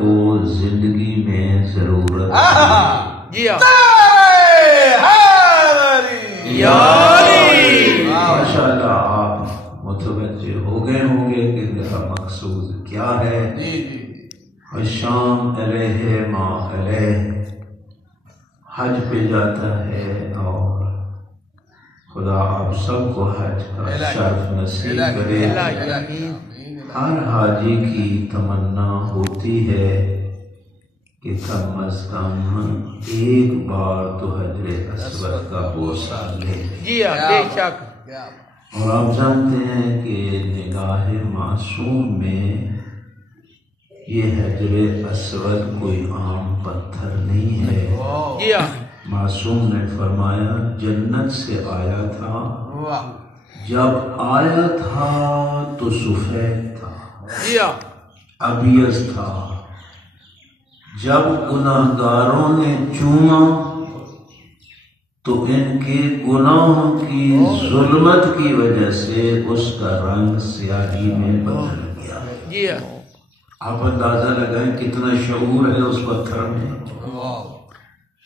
کو زندگی میں ضرورت ماشاء اللہ آپ متوجہ ہو گئے ہوں گے کہ میرا مقصود کیا ہے. الشام علیہ ما علیہ حج پہ جاتا ہے اور خدا آپ سب کو حج کا شرف نصیب کرے. ہر حاجی کی تمنا ہوتی ہے کہ کم از کم ایک بار تو حجر اسود کا بوسہ لے. اور آپ جانتے ہیں کہ نگاہ معصوم میں یہ حجر اسود کوئی عام پتھر نہیں ہے. معصوم نے فرمایا جنت سے آیا تھا، جب آیا تھا تو سفید تھا، ابیض تھا. جب گناہگاروں نے چوما تو ان کے گناہوں کی ظلمت کی وجہ سے اس کا رنگ سیاہی میں بدل گیا. آپ اندازہ لگائیں کتنا شعور ہے اس پتھر میں.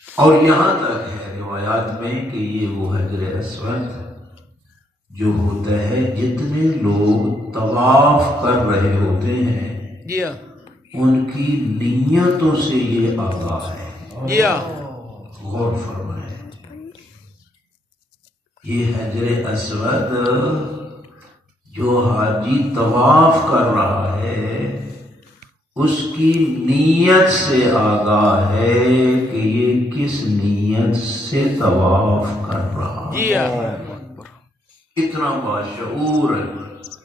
اور یہاں تک ہے روایات میں کہ یہ وہ حجر اسود جو ہوتا ہے جتنے لوگ طواف کر رہے ہوتے ہیں ان کی نیتوں سے یہ آگاہ ہے. غور فرمائیں، یہ حجر اسود جو حاجی طواف کر رہا ہے اس کی نیت سے آگاہ ہے کہ یہ کس نیت سے طواف کر رہا ہے. اتنا باشعور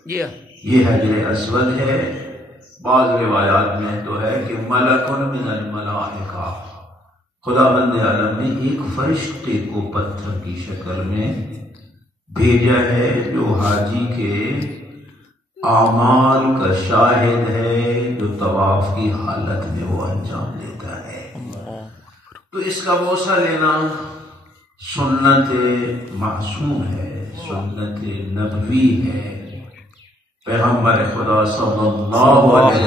یہ حجر اسود ہے. بعض روایات میں تو ہے کہ ملک من الملائکہ، خدا بند عالم نے ایک فرشتے کو پتھر کی شکل میں بھیجا ہے جو حاجی کے اعمال کا شاہد ہے جو طواف کی حالت میں وہ انجام دیتا ہے. تو اس کا بوسہ لینا سنت معصوم ہے، سنت نبوی ہے. پیغمبر خدا صلی اللہ علیہ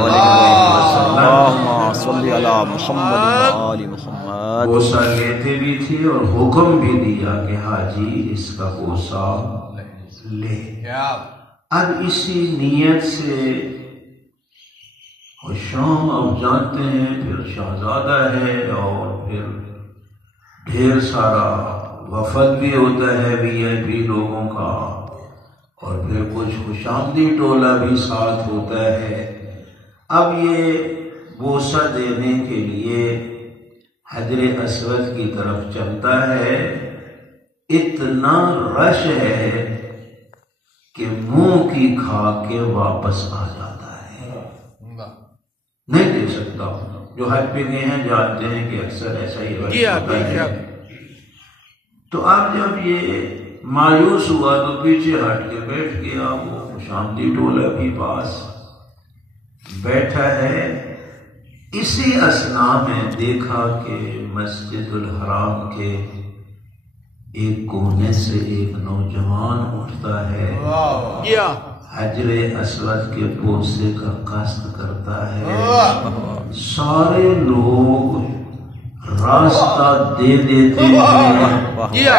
وسلم بوسہ لیتے بھی تھے اور حکم بھی دیا کہ حاجی اس کا بوسہ لے. اب اسی نیت سے اور شام آپ جانتے ہیں پھر شہزادہ ہے اور پھر ڈھیر سارا وفد بھی ہوتا ہے VIP لوگوں کا اور پھر کچھ خوشامدی ٹولہ بھی ساتھ ہوتا ہے. اب یہ بوسہ دینے کے لیے حجر اسود کی طرف چلتا ہے. اتنا رش ہے کہ منہ کی کھا کے واپس آ جاتا ہے. نہیں دے سکتا. جو حج پہ گئے ہیں جانتے ہیں کہ اکثر ایسا ہی ہوتا ہے. تو اب جب یہ مایوس ہوا تو پیچھے ہٹ کے بیٹھ گیا. وہ خوشامدی ٹولہ بھی پاس بیٹھا ہے. اسی اثنا میں دیکھا کہ مسجد الحرام کے ایک کونے سے ایک نوجوان اٹھتا ہے، حجر اسود کے بوسے کا قصد کرتا ہے. سارے لوگ راستہ دے دیتے ہیں،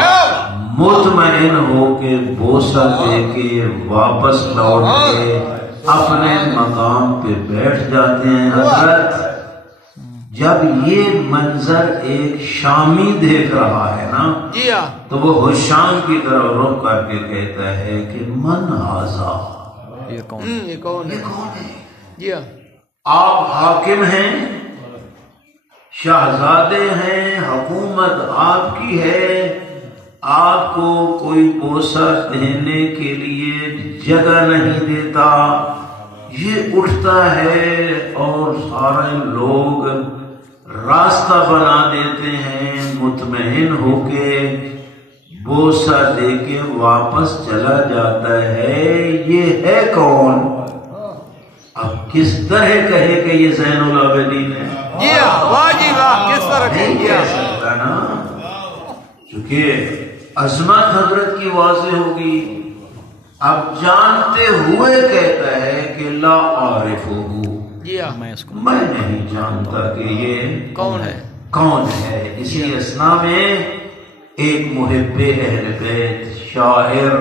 مطمئن ہو کے بوسہ دے کے واپس لوٹ کے اپنے مقام پہ بیٹھ جاتے ہیں. حضرت جب یہ منظر ایک شامی دیکھ رہا ہے نا تو وہ حشام کی طرف رخ کر کے کہتا ہے کہ من ھذا، یہ کون ہے؟ آپ حاکم ہیں، شہزادے ہیں، حکومت آپ کی ہے، آپ کو کوئی بوسہ دینے کے لیے جگہ نہیں دیتا. یہ اٹھتا ہے اور سارے لوگ راستہ بنا دیتے ہیں، مطمئن ہو کے بوسہ دے کے واپس چلا جاتا ہے. یہ ہے کون؟ اب کس طرح کہے کہ یہ زین العابدین ہے؟ کس طرح کہہ سکتا نا، چونکہ عظمت حضرت کی واضح ہوگی. اب جانتے ہوئے کہتا ہے کہ لا عارفہ، میں نہیں جانتا کہ یہ کون ہے. اسی اسنا میں ایک محب اہل بیت شاعر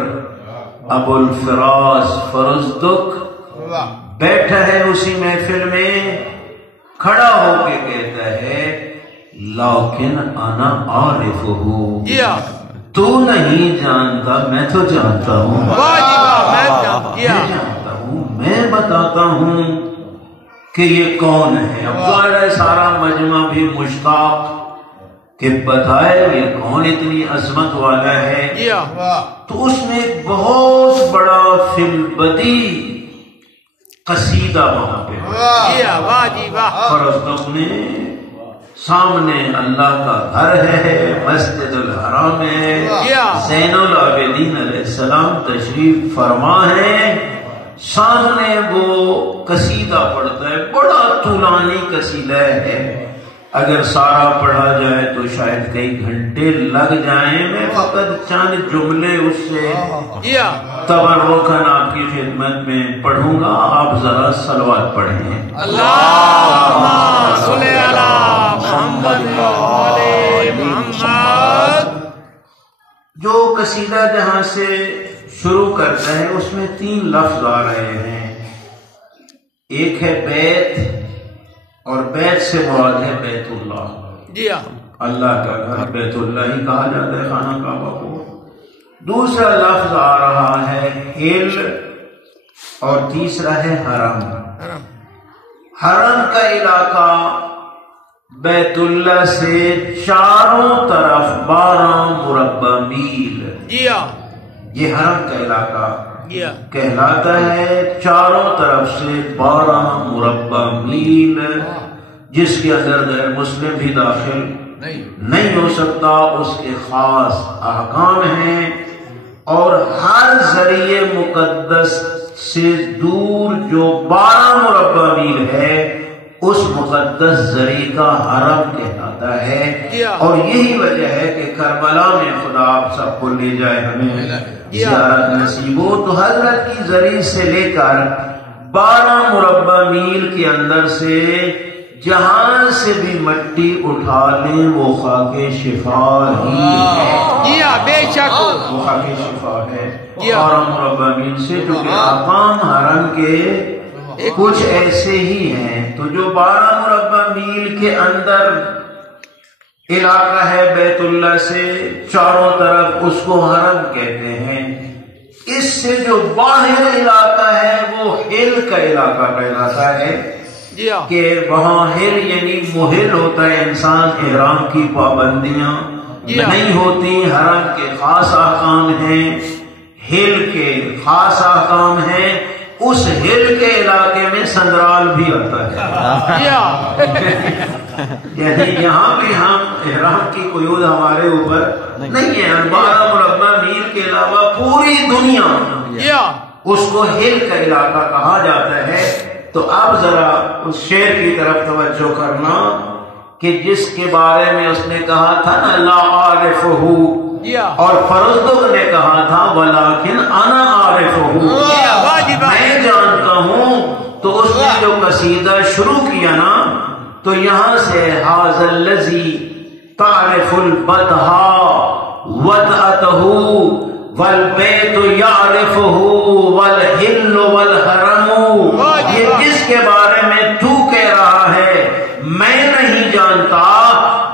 ابو الفراز فرزدق بیٹھا ہے اسی محفل میں، کھڑا ہو کے کہتا ہے لیکن انا عارفہ، تو نہیں جانتا میں تو جانتا ہوں، میں جانتا ہوں، میں بتاتا ہوں کہ یہ کون ہے. اب ظاہر ہے سارا مجمع بھی مشتاق کہ بتائے یہ کون اتنی عظمت والا ہے. تو اس میں ایک بہت بڑا فی البدی قصیدہ وہاں پہ فرزدق نے سامنے اللہ کا گھر ہے، مسجد الحرام ہے، زین العابدین علیہ السلام تشریف فرما ہے، سامنے وہ قصیدہ پڑھتا ہے، بڑا طولانی قصیدہ ہے، اگر سارا پڑھا جائے تو شاید کئی گھنٹے لگ جائیں. میں فقط چند جملے اس سے تبرکاً آپ کی خدمت میں پڑھوں گا، آپ ذرا صلوات پڑھیں. اللہم صلی علی محمد وعلی محمد. جو قصیدہ جہاں سے شروع کرتا ہے اس میں 3 لفظ آ رہے ہیں. ایک ہے بیت، اور بیت سے مراد ہے بیت اللہ، اللہ کا گھر بیت اللہ ہی کہا جاتا ہے خانہ کعبہ کو. دوسرا لفظ آ رہا ہے ہل، اور تیسرا ہے حرم. حرم کا علاقہ بیت اللہ سے چاروں طرف 12 مربع میل، یہ حرم کا علاقہ کہلاتا ہے. چاروں طرف سے 12 مربع میل، جس کے اندر غیر مسلم بھی داخل نہیں ہو سکتا. اس کے خاص احکام ہیں، اور ہر ذریعے مقدس سے دور جو 12 مربع میل ہے اس مقدس ذریعے کا حرم کہلاتا ہے. اور یہی وجہ ہے کہ کربلا میں خدا آپ سب کو لے جائے، ہمیں زیارت نصیب ہو. تو حضرت کی ذریعے سے لے کر 12 مربع میل کے اندر سے جہاں سے بھی مٹی اٹھا لیں وہ خاک شفا ہی ہے. بے شک وہ خاک شفا ہے. 12 مربع میل سے جو کہ احکام حرم کے کچھ ایسے ہی ہیں. تو جو 12 مربع میل کے اندر علاقہ ہے بیت اللہ سے چاروں طرف، اس کو حرم کہتے ہیں. اس سے جو باہر علاقہ ہے وہ ہل کا علاقہ کہلاتا ہے، کہ وہاں ہل یعنی محل ہوتا ہے انسان، احرام کی پابندیاں نہیں ہوتی. حرم کے خاص احکام ہیں، ہل کے خاص احکام ہیں. اس ہل کے علاقے میں سندرال بھی آتا ہے، یعنی یہاں بھی ہم احرام کی قیود ہمارے اوپر نہیں ہے. 12 مربع میل کے علاوہ پوری دنیا اس کو ہل کا علاقہ کہا جاتا ہے. تو اب ذرا اس شعر کی طرف توجہ کرنا کہ جس کے بارے میں اس نے کہا تھا نا لا عارفہ، اور فرزدق نے کہا تھا ولیکن انا عارفہ، میں جانتا ہوں. تو اس نے جو قصیدہ شروع کیا نا، تو یہاں سے ھذا الذی تعرف البطحا وطأتہ والبیت یعرفہ والحل والحرم. یہ جس کے بارے میں تو کہہ رہا ہے میں نہیں جانتا،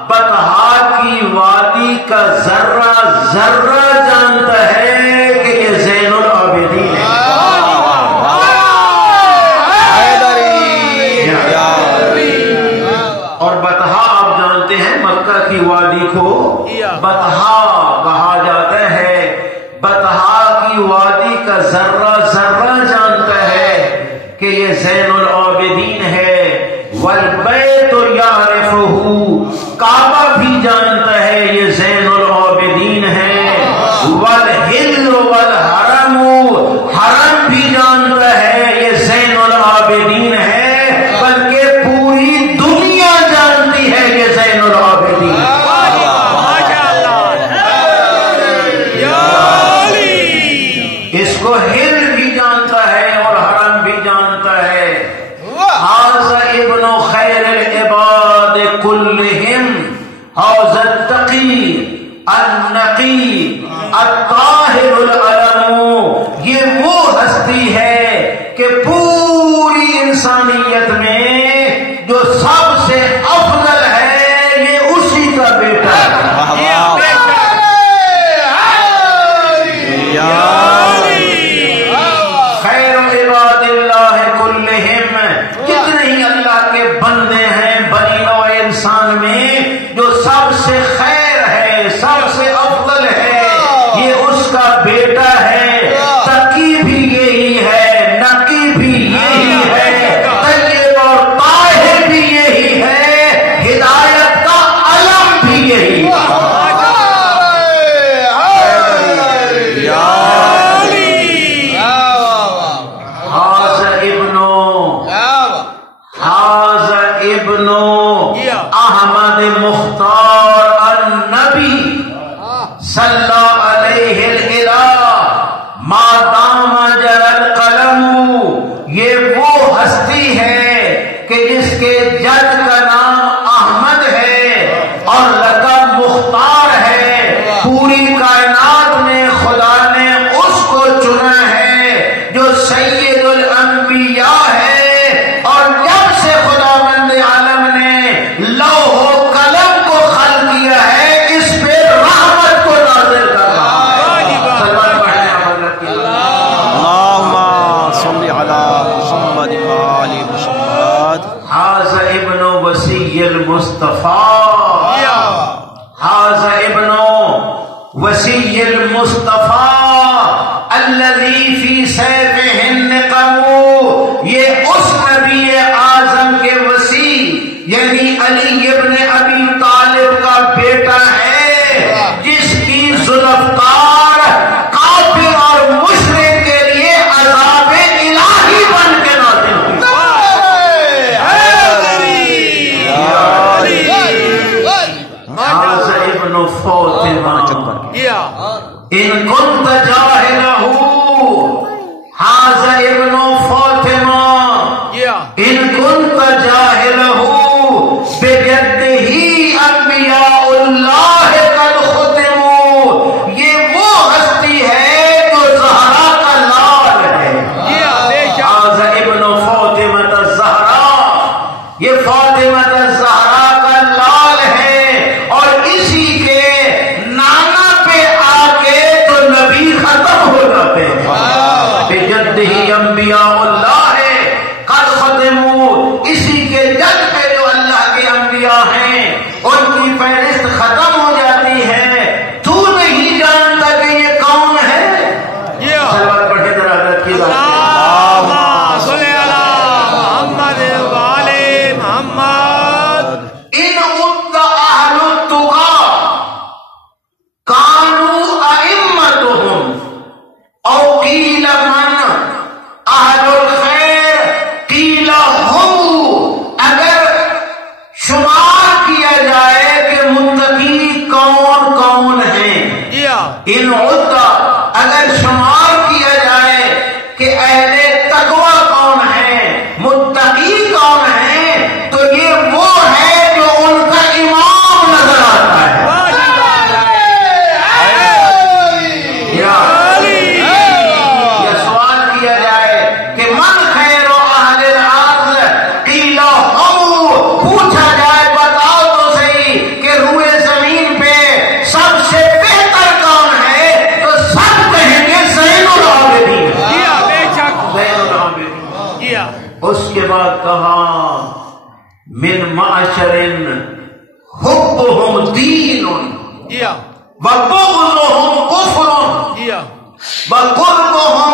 بطحا کی وادی کا ذرہ ذرہ جانتا ہے کہ یہ زین العابدین ہے. اور بطحا آپ جانتے ہیں مکہ کی وادی کو بطحا کہا جاتا ہے. بطحا کی وادی کا ذرہ ذرہ جانتا ہے کہ یہ زین العابدین ہے. والبیت یعرفہ، کعبہ بھی جانتا ہے یہ زین العابدین ہے. والحل والحرم، حرم بھی جانتا ہے یہ زین العابدین ہے. بلکہ پوری دنیا جانتی ہے یہ زین العابدین ہے. اس کو ہل بھی جانتا ہے اور حرم بھی جانتا ہے. كلهم هذا التقي النقي الطاهر العلم، یہ وہ ہستی ہے کہ پوری انسانیت میں جو سب سے افضل ہے یہ اسی کا بیٹا ہے۔ خیر عباد اللہ کلہم، جتنے ہی اللہ کے بندے ہیں بنی نوع انسان میں جو سب سے خیر ہے سب سے افضل ہے یہ اس کا بیٹا ہے۔ تقی بھی یہی ہے، نقی بھی یہی ہے، طیب اور طاہر بھی یہی ہے، ہدایت کا علم بھی یہی ہے۔ احمد مختار النبی صلی علیہ الالہ ما دام جرى القلم، یہ وہ ہستی ہے کہ جس کے جد کا نام احمد ہے اور لقب مختار ہے۔ پوری کائنات میں خدا نے اس کو چنا ہے جو سید الانبیاء ہے، اور جب سے خدا بند عالم نے لوح و قلم کو خلق کیا ہے اس پہ رحمت کو نازل کر رہا ہے۔ اللهم صل على محمد وآل محمد۔ هذا ابن وصی المصطفیٰ، هذا ابن وصی المصطفیٰ الذی فی سیفہ النقم، یہ اس نبی اعظم کے وصی یعنی علی ابن ابی طالب کا بیٹا ہے جس کی ذوالفقار کافر اور مشرک کے لیے عذاب الہی بن کے نازل ہوئی۔ هذا ابن فاطمہ ان كنت جاهله، هذا ابن فاطمہ ان كنت جاهله بجده انبیاء اللہ قد ختموا، یہ وہ ہستی ہے جو زہرا کا لال ہے۔ هذا ابن فاطمہ الزہرا، یہ فاطمہ الزہرا کا لال ہے، اور اسی کے نانا پہ آ کے تو نبی ختم ہو جاتے ہیں۔ بجدہ انبیاء اللہ ہے قد ختموا، اسی کے جد پہ جو اللہ کے انبیاء ہیں ان کی فہرست ختم ہو جاتی ہے۔ تو نہیں جانتا کہ یہ کون ہے؟ صلوات پڑھے ذرا حضرت کی بات۔ اللهم صل على محمد وآل محمد۔ ان عد اہل التقى كانوا ائمتهم او قیل من اہل الخیر قیل هم، اگر شمار کیا جائے کہ متقی کون کون ہیں، ان عد اگر شمار کیا جائے کہ اہل تقوی کون ہیں، متقی کون ہیں، تو یہ وہ ہے جو ان کا امام نظر آتا ہے۔ یہ سوال کیا جائے کہ من خیر و اہل الارض قیل هم، پوچھا جائے بتاؤ تو صحیح کہ روئے زمین پہ سب سے بہتر کون ہے، تو سب کہیں گے زین العابدین۔ زین العابدین۔ اس کے بعد کہا من معشر حبهم دین وبغضهم کفر وقربهم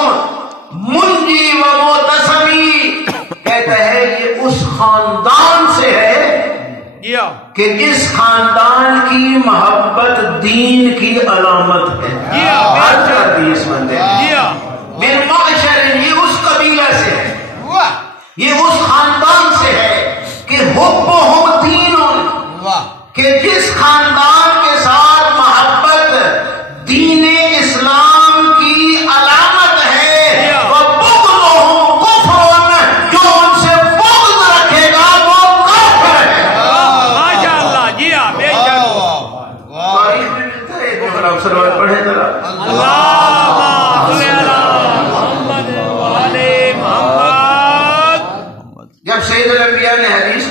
منجی و معتصمی، کہتا ہے یہ اس خاندان سے ہے کہ جس خاندان کی محبت دین کی علامت ہے۔ بات کر دی اس بندے نے۔ من معشر، یہ اس قبیلہ سے ہے، یہ اس خاندان سے ہے کہ حبهم دین، کہ جس خاندان کے ساتھ محبت دین اسلام کی علامت ہے، وبغضهم کفر، جو ان سے بغض رکھے گا وہ کافر ہے۔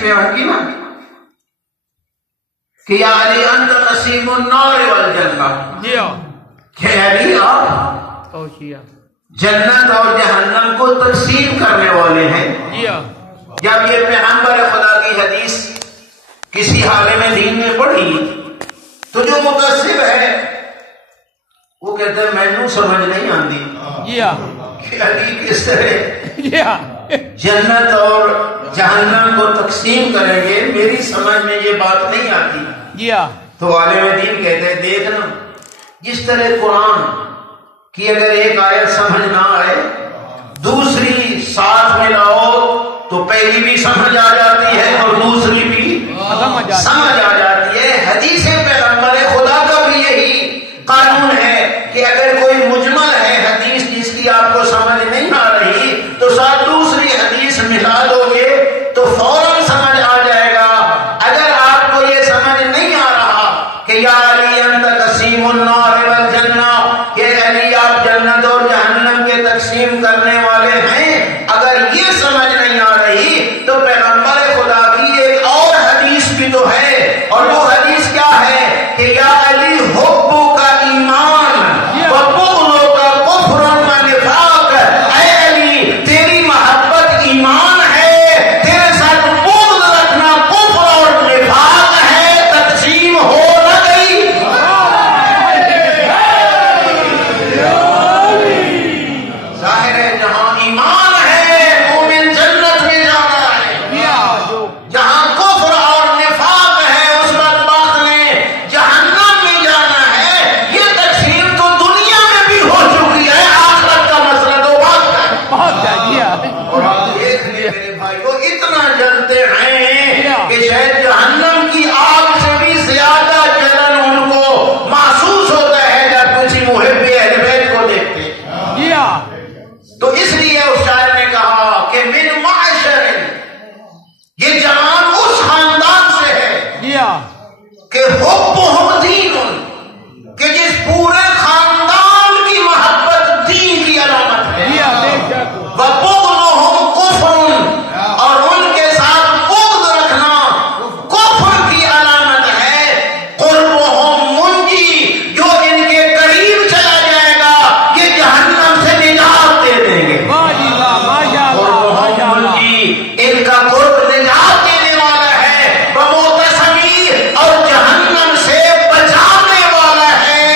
میں آتی نا کہ یا علی انت قسیم النار والجنہ، جی ہاں، کہ علی آپ توشیہ، جنت اور جہنم کو تقسیم کرنے والے ہیں. جی ہاں، جب یہ پیغمبر خدا کی حدیث کسی عالم دین میں پڑھی تو جو متعصب ہے وہ کہتا ہے مینوں سمجھ نہیں آتی جی ہاں، کہ علی کس طرح جی ہاں، جنت اور جہنم کو تقسیم کریں گے، میری سمجھ میں یہ بات نہیں آتی. جی ہاں، تو عالم دین کہتے ہیں دیکھنا جس طرح قرآن کی اگر ایک آیت سمجھ نہ آئے دوسری ساتھ میں لاؤ تو پہلی بھی سمجھ آ جاتی ہے اور دوسری بھی سمجھ آ جاتی ہے. حدیث پیغمبر خدا کا بھی یہی قانون ہے کہ اگر کوئی مجمل ہے حدیث جس کی آپ کو سمجھ نہیں آ رہی تو ساتھ دوسری حدیث ملا دو گے تو فوراً سمجھ آ جائے گا. اگر آپ کو یہ سمجھ نہیں آ رہا کہ یا علی انت قسیم النار والجنہ، کہ علی آپ جنت اور جہنم کے تقسیم کرنے والے ہیں، اگر یہ سمجھ نہیں آ رہی تو پیغمبر خدا کی ایک اور حدیث بھی تو ہے، اور وہ حدیث کیا ہے کہ یا علی حب کا ایمان و بغض کا کفر و نفاق، اے علی تیری محبت ایمان ہے، تیرے ساتھ بغض رکھنا کفر اور نفاق ہے، تقسیم ہو نہ گئی. ظاہر ہے جہاں ایمان ہے مومن جنت میں جا رہا ہے، جہاں کفر اور نفاق ہے اس بدبخت نے جہنم میں جانا ہے. یہ تقسیم تو دنیا میں بھی ہو چکی ہے، آخرت کا مسئلہ تو بات ہے. جی ہاں، اور آپ دیکھ لیں میرے بھائی وہ اتنا جلتے ہیں کہ شاید جہنم کی آگ سے بھی زیادہ جلن ان کو محسوس ہوتا ہے جب کسی محب اہل بیت کو دیکھتے ہیں. جی ہاں، تو اس لیے اس شاعر نے کہا کہ من معشر، یہ جوان اس خاندان سے ہے جی ہاں، کہ حبہم دین، کہ جس پورے خاندان کی محبت دین کی علامت ہے. جی ہاں، بے شک، وَبُغْضُهُمْ كُفْرٌ، اور ان کے ساتھ بغض رکھنا کفر کی علامت ہے. قُرْبُهُمْ مُنْجِي، جو ان کے قریب چلا جائے گا یہ جہنم سے نجات دے دیں گے. واہ جی واہ، ماشاء اللہ، ماشاء قُرْبُهُمْ اللہ، مُنْجِي، ان کا قرب نجات دینے والا ہے، بمعتصمی اور جہنم سے بچانے والا ہے.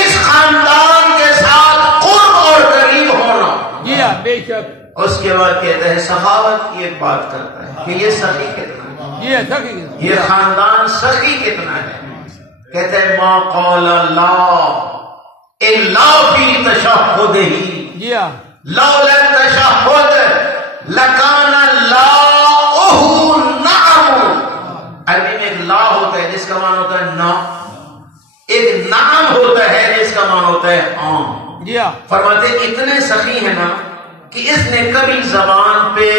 اس خاندان کے ساتھ قرب اور قریب ہونا. جی ہاں، بے شک، اس کے بعد کہتے ہیں سخاوت کی ایک بات کرتا ہے کہ یہ سخی کتنا ہے، جی ہاں، سخی، یہ خاندان سخی کتنا ہے. کہتے ہیں ما قال اللہ الا فی تشہدہ، جی ہاں، لولا التشہد لکان اللہ نعم. عربی میں ایک لا ہوتا ہے جس کا معنی ہوتا ہے نا، ایک نعم ہوتا ہے جس کا معنی ہوتا ہے عام. جی ہاں، فرماتے اتنے سخی ہیں نا کہ اس نے کبھی زبان پہ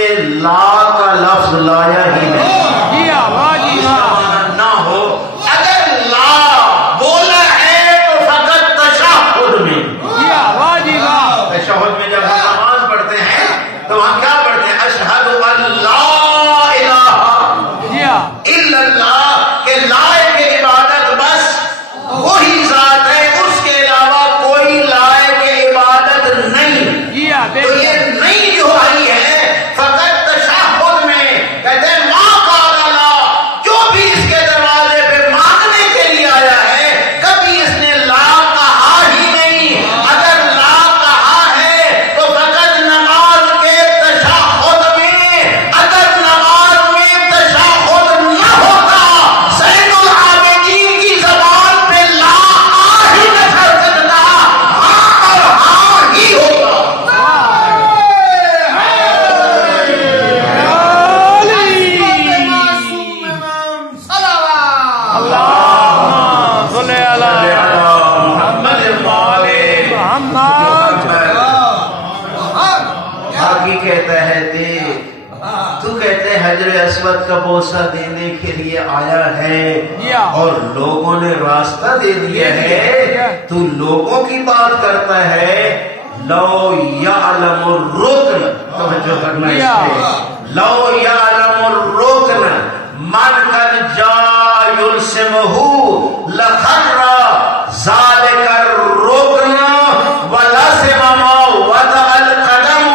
لا کا لفظ لایا ہی نہیں. جی ہاں، واہ جی اس کا واہ، معنی نہ ہو. اگر لا بولا ہے تو فقط تشہد میں. جی ہاں، واہ جی واہ، تشہد میں جب ہم نماز پڑھتے ہیں تو ہم کیا پڑھتے ہیں؟ اشہد ان لا الہ جی ہاں، الا اللہ، کہ لائق عبادت بس وہی ذات ہے، اس کے علاوہ کوئی لائق عبادت نہیں. جی ہاں، بے تو شک، یہ نئی جو آئی ہے فقط تشہد میں کہتے ہیں ما قال اللہ، جو بھی اس کے دروازے پہ مانگنے کے لیے آیا ہے کبھی اس نے لا کہا ہی نہیں. اگر لا کہا ہے تو فقط نماز کے تشہد میں. اگر نماز میں تشہد نہ ہوتا زین العابدین کی زبان پہ لا آ ہی نہ سکتا، ہاں اور ہاں ہی ہوتا. صلی اللہ محمد محمد. باقی کہتا ہے دیکھ تو کہتے حجر اسود کا بوسہ دینے کے لیے آیا ہے اور لوگوں نے راستہ دے دیا ہے، تو لوگوں کی بات کرتا ہے. لو یعلم الرکن، توجہ کرنا اس پہ، لو یعلم الرکن، قد جاء يلسمه لخر ذلك الركن ولزم ما وضع القدم،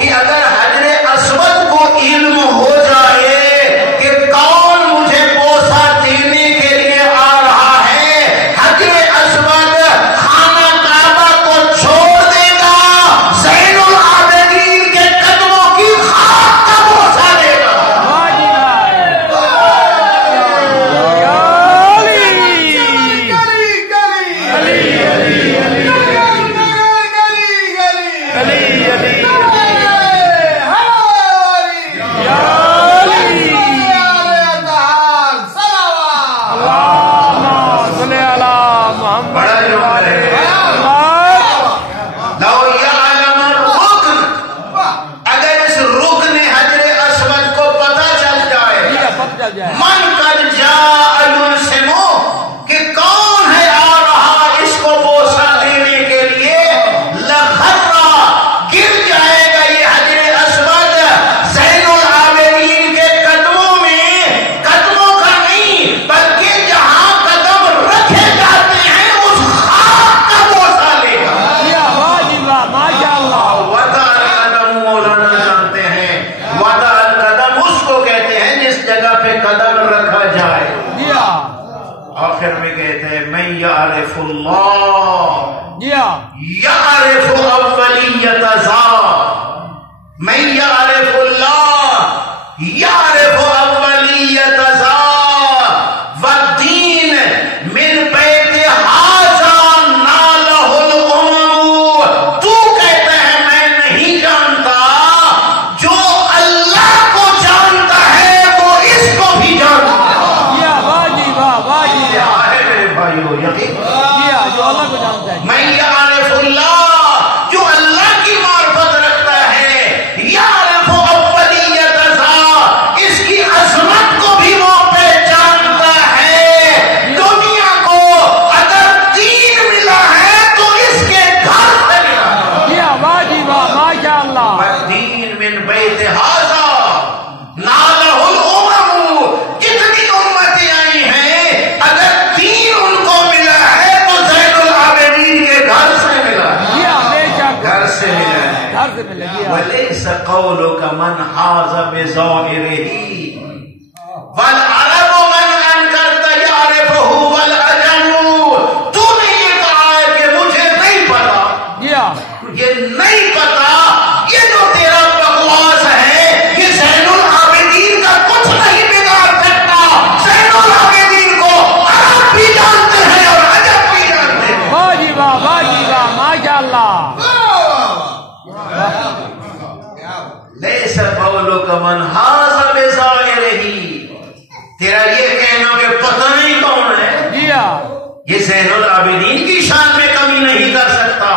کہ اگر حجر اسود کو علم ہو جائے کہ کون مجھے بوسہ دینے کے لیے آ رہا ہے، حجر اسود خانہ کعبہ کو چھوڑ دے گا، زین العابدین کے قدموں کی خاک کا بوسہ دے گا۔ من قد جاء يلسمه، کہ کون ہے آ رہا اس کو بوسہ دینے کے لیے، لخرا گر جائے گا یہ حجر اسود زین العابدین کے قدموں میں، قدموں کا نہیں بلکہ جہاں قدم رکھے جاتے ہیں اس خاک کا بوسہ لے گا۔ وضع القدم، مولانا جانتے ہیں وضع القدم اس کو کہتے ہیں جس جگہ پہ قدم رکھا جائے۔ آخر میں کہتے ہیں من یعرف اللہ یعرف اولیت ذات، من یعرف اللہ یعرف اولیت ذات، والدین من بیت ھذا نالہ الامم۔ تو کہتا ہے میں نہیں جانتا، جو اللہ کو جانتا ہے وہ اس کو بھی جانتا ہے۔ جو اللہ کو جانتا ہے، میں یعرف اللہ، جو اللہ کی معرفت رکھتا ہے، یعرف اولیت ذات، اس کی عظمت کو بھی وہ پہچانتا ہے۔ دنیا کو اگر دین ملا ہے تو اس کے گھر سے ملا ہے۔ ماشاء اللہ۔ دین من بیت ھذا نالہ الامم، کتنی امتیں آئی ہیں، اگر دین ان کو ملا ہے تو زین العابدین کے گھر سے ملا ہے، گھر سے ملا ہے۔ وَلَيْسَ قَوْلُكَ مَنْ حَازَ بِظَاهِرِهِ وَالْعَرَبُ مَنْ أَنْكَرْتَ يَعْرِفُهُ وَالْعَجَمُ۔ تو نے یہ کہا ہے کہ مجھے نہیں پتا، یہ نہیں پتا، یہ جو تیرا بکواس ہے یہ زین العابدین کا کچھ نہیں بگاڑ سکتا۔ زین العابدین کو عرب بھی جانتے ہیں اور عجم بھی جانتے ہیں۔ ماشاء اللہ۔ لیس قولک من حاز بظاہرہ، تیرا یہ کہنا کہ پتہ نہیں کون ہے، یہ زین العابدین کی شان میں کمی نہیں کر سکتا۔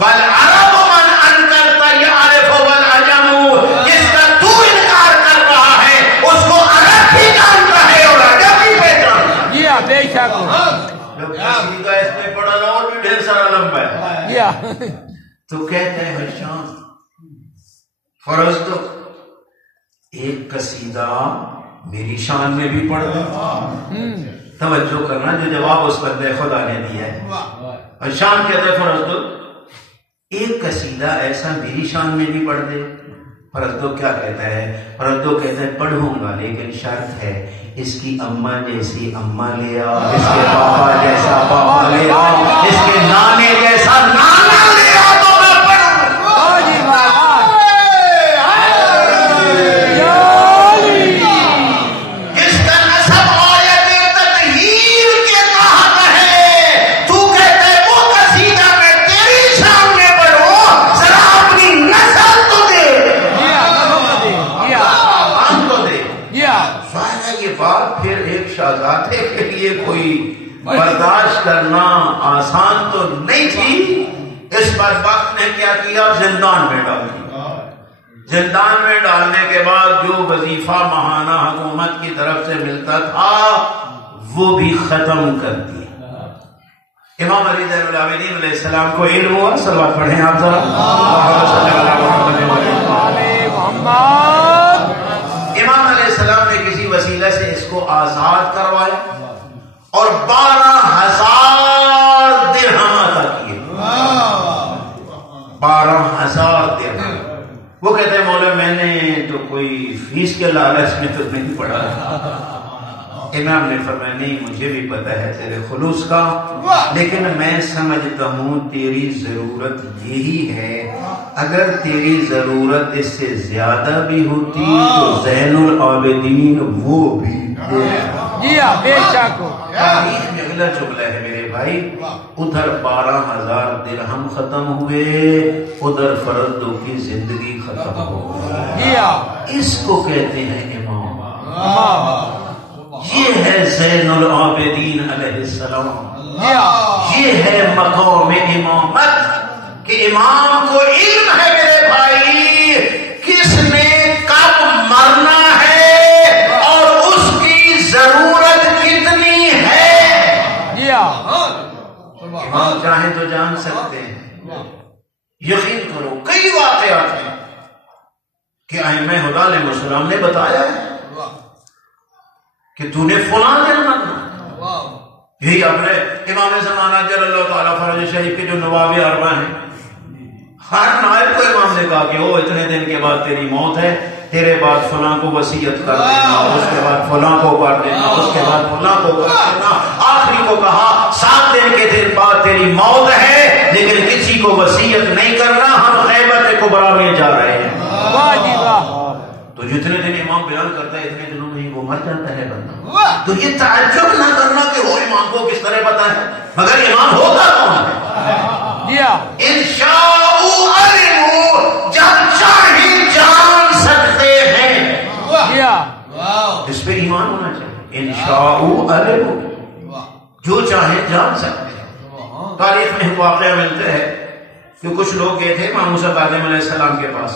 والعرب من انکرت یعرف والعجم، جس کا تو انکار کر رہا ہے اس کو عرب بھی جانتا ہے اور عجم بھی پہچانتا ہے۔ بے شک۔ جب کسی کا اس میں پڑھا اور بھی ڈھیر سارا لمبا ہے تو کہتے ہیں ہشام فرض تو ایک قصیدہ میری شان میں بھی پڑھ دیں۔ توجہ کرنا، جو جواب اس بندے خدا نے دیا ہے۔ اور شان کہتے ہیں فرض تو ایک قصیدہ ایسا میری شان میں بھی پڑھ دے۔ فرض تو کیا کہتا ہے؟ فرض تو کہتا ہے پڑھوں گا لیکن شرط ہے اس کی اماں جیسی اماں لے آ، اس کے پاپا جیسا پاپا لے آ، اس کے نانے جیسا نانا لے آ تو میں پڑھوں گا۔ جس کا نسب آیت تطہیر کے تحت ہے، تو کہتے ہے وہ قصیدہ میں تیری شان میں پڑھوں، ذرا اپنی نسل تو دے، نام تو دے۔ یہ بات پھر ایک شہزادے کے لیے کوئی برداشت کرنا آسان تو نہیں تھی۔ اس بدبخت نے کیا کیا؟ زندان میں ڈال دیا۔ زندان میں ڈالنے کے بعد جو وظیفہ ماہانہ حکومت کی طرف سے ملتا تھا وہ بھی ختم کر دیا۔ امام علی زین العابدین علیہ السلام کو علم ہوا، صلوات پڑھیں آپ ذرا۔ امام علیہ السلام نے کسی وسیلے سے اس کو آزاد کروایا اور 12,000 درہم عطا کیے. 12,000 درہم. وہ کہتے ہیں مولا میں نے تو کوئی فیس کے لالچ میں تو نہیں پڑھا. امام نے فرمایا نہیں مجھے بھی پتہ ہے تیرے خلوص کا، لیکن میں سمجھتا ہوں تیری ضرورت یہی ہے. اگر تیری ضرورت اس سے زیادہ بھی ہوتی تو زین العابدین وہ بھی جی ہاں بے شک. تاریخ میں اگلا جملہ ہے میرے بھائی. ادھر 12,000 درہم ختم ہوئے، ادھر فرزدوں کی زندگی ختم ہو گئی. جی ہاں اس کو کہتے ہیں امام. یہ ہے زین العابدین علیہ السلام. یہ ہے مقام امامت کہ امام کو علم ہے میرے بھائی کس نے کب مرنا ہے اور اس کی ضرورت کتنی ہے. امام چاہیں تو جان سکتے ہیں. یقین کرو کئی واقعات ہیں کہ ائمہ خدا علیہ السلام نے بتایا ہے کہ تو نے فلاں دن مرنا. یہی اپنے امام زمانہ جل اللہ تعالیٰ فرج شریف کے جو نواب اربع ہیں، ہر نائب کو امام نے کہا کہ وہ اتنے دن کے بعد تیری موت ہے، تیرے بعد فلاں کو وصیت کر دینا، اس کے بعد فلاں کو کر دینا، اس کے بعد فلاں کو کر دینا. آخری کو کہا 7 دن کے دن بعد تیری موت ہے لیکن کسی کو وصیت نہیں کرنا، ہم غیبت کبریٰ میں جا رہے ہیں. واہ جی واہ. تو جتنے دن امام بیان کرتا ہے اتنے دنوں میں ہی وہ مر جاتا ہے بندہ. تو یہ تعجب نہ کرنا کہ وہ امام کو کس طرح پتا ہے، مگر امام ہوتا کون ہے؟ جی ہاں انشاء علموا، جب چاہے جان سکتے ہیں. جی ہاں اس پہ ایمان ہونا چاہیے. انشاء علموا، جو چاہے جان سکتے ہیں. تاریخ میں واقعہ ملتے ہیں کہ کچھ لوگ گئے تھے امام موسیٰ کاظم علیہ السلام کے پاس.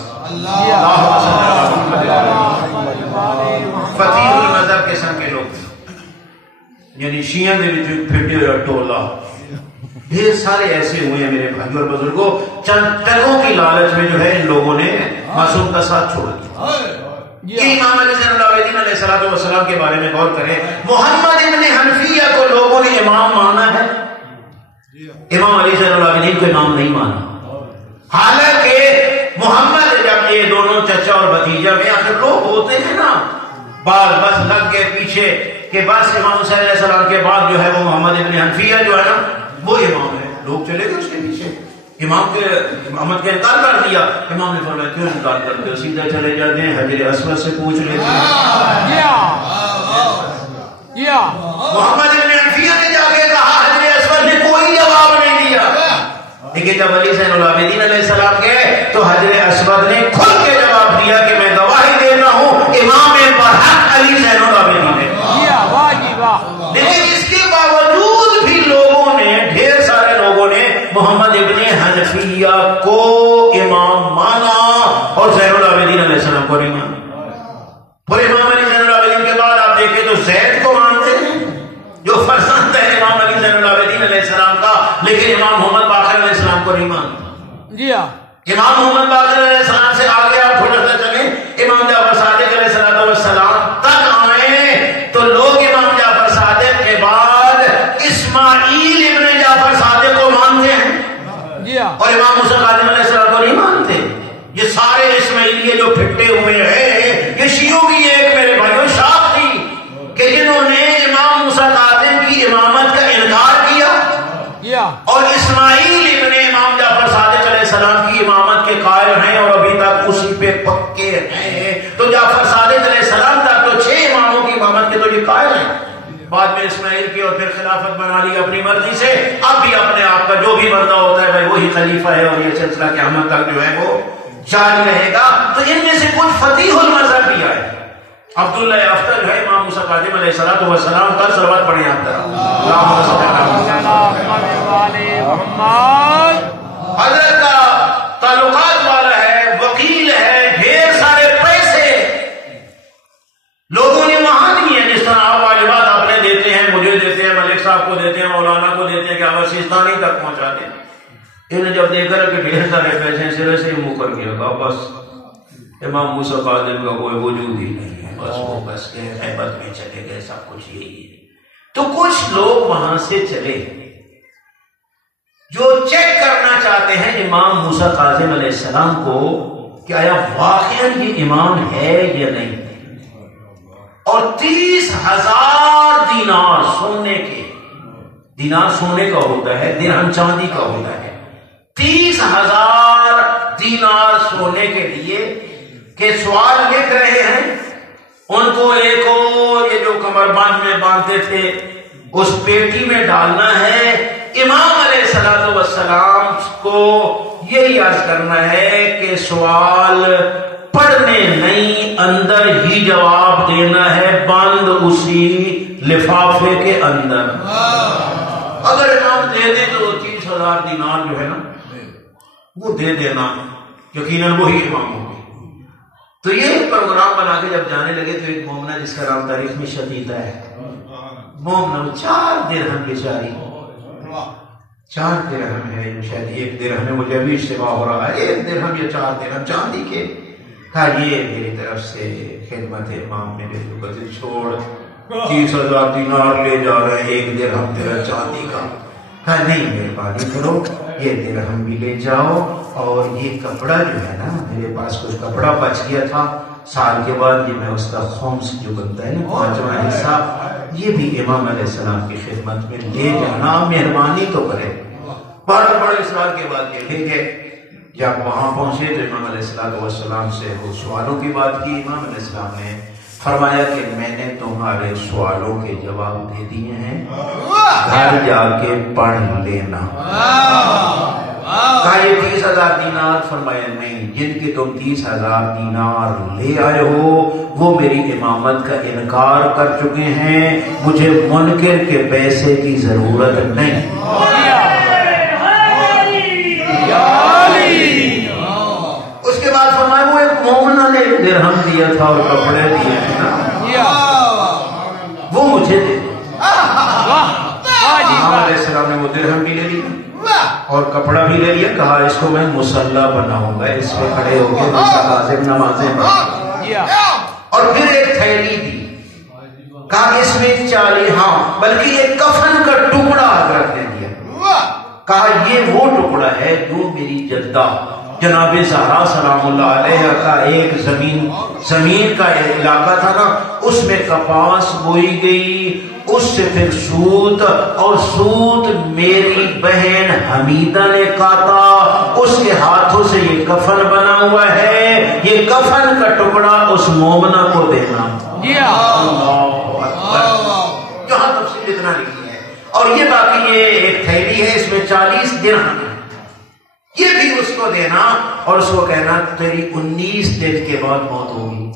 فتیح المذہب قسم کے لوگ یعنی شیعہ دے وچ پھٹے ہوئے ٹولا ڈھیر سارے ایسے ہوئے ہیں میرے بھائی اور بزرگوں. چند ٹکوں کی لالچ میں جو ہے ان لوگوں نے معصوم کا ساتھ چھوڑ دیا. کہ امام علی زین العابدین علیہ السلام کے بارے میں غور کریں. محمد ابن حنفیہ کو لوگوں نے امام مانا ہے، امام علی زین العابدین کو امام نہیں مانا. حالانکہ محمد جب یہ دونوں چچا اور بھتیجا میں آخر لوگ ہوتے ہیں نا بعض بس لگ کے پیچھے کہ بس امام حسین علیہ السلام کے بعد جو ہے وہ محمد ابن حنفیہ جو ہے نا وہ امام ہے. لوگ چلے گئے اس کے پیچھے. امام کے محمد کا انکار کر دیا. امام نے فرمایا کیوں انکار کرتے ہو، سیدھا چلے جاتے ہیں حجر اسود سے پوچھ لیتے ہیں. محمد ابن حنفیہ نے جا کے کہا حجر اسود نے کوئی جواب نہیں دیا. لیکن جب علی زین العابدین علیہ السلام گئے تو حجر اسود نے کھل کے جواب دیا کہ میں گواہی دیتا ہوں امام برحق علی زین العابدین ہے. لیکن اس کے باوجود بھی لوگوں نے ڈھیر سارے لوگوں نے محمد ابن حنفیہ کو امام مانا اور زین العابدین علیہ السلام کو نہیں مانا. اور امام علی زین العابدین کے بعد آپ دیکھیں تو زید کو مانتے ہیں جو فرزند ہے امام علی زین العابدین علیہ السلام کا، لیکن امام محمد باقر علیہ السلام کو نہیں مانتا. جی ہاں امام محمد باقر علیہ السلام سے آگے آپ تھوڑا سا چلیں امام جعفر صادق علیہ السلام تک آئے تو لوگ امام جعفر صادق کے بعد اسماعیل ابن جعفر صادق کو مانتے ہیں اور امام موسیٰ کاظم علیہ السلام کو نہیں مانتے. یہ سارے اسماعیلیے جو پھٹے ہوئے ہیں یہ شیعوں کی ایک میرے بھائیوں شاخ تھی کہ جنہوں نے امام موسیٰ کاظم کی امامت کا انکار کیا اور اسماعیل ابن امام جعفر صادق علیہ السلام کی امامت کے قائل ہیں اور ابھی تک اسی پہ پکے ہیں. تو جعفر صادق علیہ السلام تک تو 6 اماموں کی امامت کے تو یہ قائل ہیں. بعد میں اسماعیل کی اور پھر خلافت بنا لی اپنی مرضی سے. اب بھی اپنے آپ کا جو بھی بندہ ہوتا ہے بھائی وہی خلیفہ ہے اور یہ سلسلہ قیامت تک جو ہے وہ جاری رہے گا. تو ان میں سے کچھ فتیح المذہب بھی آئے. عبداللہ یافتہ جو ہے امام موسیٰ کاظم علیہ السلام کا صلوات پڑھیں آپ طرح. حضرت کا تعلقات والا ہے، وکیل ہے، ڈھیر سارے پیسے لوگوں نے وہاں دیے. جس طرح آپ واجبات آپ نے دیتے ہیں، مجھے دیتے ہیں، ملک صاحب کو دیتے ہیں، مولانا کو دیتے ہیں کہ آپ سیستانی تک پہنچاتے ہیں. انہیں جب دیکھا کہ ڈھیر سارے پیسے سرے سے ہی منہ کر گیا کہا بس امام موسیٰ کاظم کا کوئی وجود ہی نہیں ہے. بس وہ بس گئے غیبت میں چلے گئے، سب کچھ یہی ہے۔ تو کچھ لوگ وہاں سے چلے جو چیک کرنا چاہتے ہیں امام موسیٰ کاظم علیہ السلام کو کہ آیا واقعاً یہ امام ہے یا نہیں، اور 30,000 دینار سونے کے، دینار سونے کا ہوتا ہے، درہم چاندی کا ہوتا ہے، 30,000 دینار سونے کے لیے کہ سوال لکھ رہے ہیں ان کو ایک اور یہ جو کمر باندھ میں باندھتے تھے اس پیٹی میں ڈالنا ہے۔ امام علیہ الصلوۃ والسلام کو یہی عرض کرنا ہے کہ سوال پڑھنے نہیں، اندر ہی جواب دینا ہے، بند اسی لفافے کے اندر۔ اگر امام دے دے تو 30,000 دینار جو ہے نا وہ دے دینا، یقیناً وہی امام ہوگی۔ تو یہ پروگرام بنا کے جب جانے لگے تو ایک مومنہ جس کا نام تاریخ میں شدیدہ ہے، مومنہ 4 درہم بیچاری، 4 درہم ہے، شاید 1 درہم ہے، مجھے ابھی اشتباہ ہو رہا ہے، 1 درہم یا 4 درہم چاندی کے، کہا یہ میری طرف سے خدمت امام، میرے قدر چھوڑ، 30,000 دینار لے جا رہے ہیں، 1 درہم تیرا چاندی کا۔ کہا نہیں مہربانی کرو، یہ درہم بھی لے جاؤ، اور یہ کپڑا جو ہے نا، میرے پاس کچھ کپڑا بچ گیا تھا، سال کے بعد یہ میں اس کا خمس جو بنتا ہے نا 5واں حصہ، یہ بھی امام علیہ السلام کی خدمت میں لے جانا، مہربانی تو کرے۔ بڑے اصرار کے بعد یہ لے گئے۔ جب وہاں پہنچے تو امام علیہ السلام سے وہ سوالوں کی بات کی۔ امام علیہ السلام نے فرمایا کہ میں نے تمہارے سوالوں کے جواب دے دیے ہیں، گھر جا کے پڑھ لینا۔ کہا یہ 30,000 دینار؟ فرمایا نہیں، جن کے تم 30,000 دینار لے آئے ہو وہ میری امامت کا انکار کر چکے ہیں، مجھے منکر کے پیسے کی ضرورت نہیں۔ اس کے بعد فرمایا وہ ایک مومنہ نے درہم دیا تھا اور کپڑے دیے تھے نا، وہ مجھے دے دو۔ امام علیہ السلام نے وہ درہم بھی لے لیا اور کپڑا بھی لے لیا، کہا اس کو میں مصلی بناؤں گا، اس پہ کھڑے ہو کے موسیٰ کاظم نمازیں پڑھیں۔ اور پھر ایک تھیلی دی، کہا اس میں 40، ہاں بلکہ یہ کفن کا ٹکڑا حضرت نے دیا، کہا یہ وہ ٹکڑا ہے جو میری جدہ جناب زہرا سلام اللہ علیہ کا ایک زمین کا علاقہ تھا نا، اس میں کپاس بوئی گئی، اس سے پھر سوت، اور سوت میری بہن حمیدہ نے کاٹا، اس کے ہاتھوں سے یہ کفن بنا ہوا ہے، یہ کفن کا ٹکڑا اس مومنہ کو دینا۔ اللہ اکبر، جہاں تفصیل اتنا لکھی ہے۔ اور یہ باقی یہ ایک تھیلی ہے، اس میں 40 درہم ہے، یہ بھی اس کو دینا اور اس کو کہنا تیری 19 دن کے بعد موت ہوگی۔